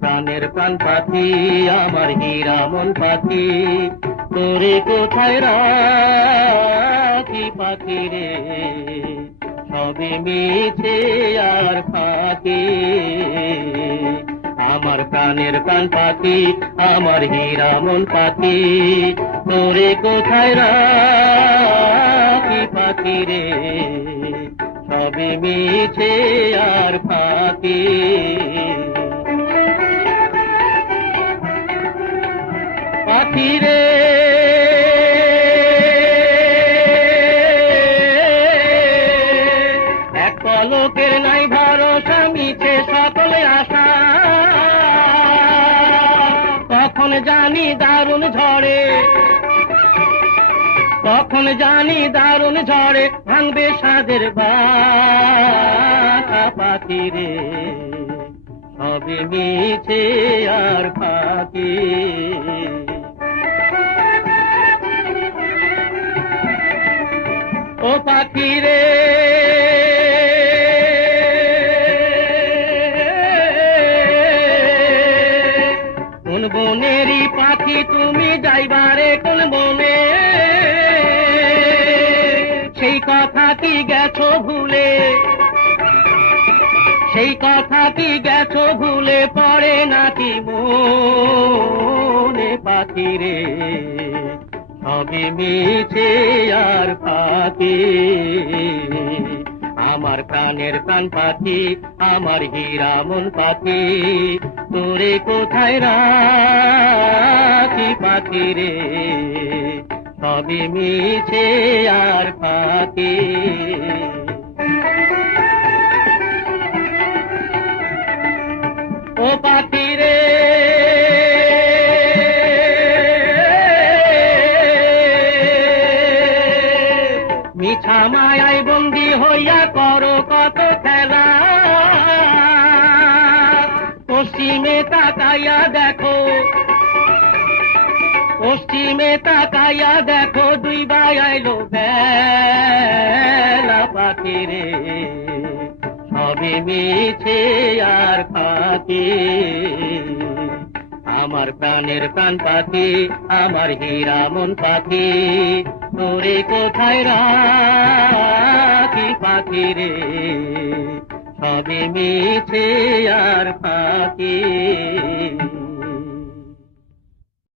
প্রাণ পাখি, আমার হীরা মন পাখি। তোরে কোথায় রাখি পাখি রে? সবে মিছে আর পাখি আমার প্রাণের প্রাণ পাখি, আমার হীরা মন পাখি। তোরে কোথায় রাখি পাখি রে? সবে মিছে আর পাখি রে এক পলকের নাই ভরসা, মিছে সকলে আশা। কখন জানি দারুণ ঝড়ে, কখন জানি দারুণ ঝড়ে ভাঙবে সাদের বাসা পাখি রে। সবে মিছে আর ফাঁকি। ও পাখি রে কোন বনেরই পাখি তুমি যাইবারে, কোন বনে? সেই কথা কি গেছো ভুলে? সেই কথা কি গেছো ভুলে পড়ে নাকি মনে পাখি রে সবে মিছে আর পাখি আমার প্রাণের প্রাণ পাখি আমার হীরা মন পাখি তোরে কোথায় রাখি পাখি রে? সবে মিছে আর পাখি ও পাখি রে মিছা মায়ায় বন্দি হইয়া করো কত খেলা। পশ্চিমে তাকাইয়া দেখো, পশ্চিমে তাকাইয়া দেখো দুই আইলো বেলা পাখি রে সবে মিছে আর পাখি। আমার প্রাণের প্রাণ পাখি, আমার হীরা মন পাখি। তোরে কোথায় রাখি পাখি রে? সবে মিছে আর পাখি।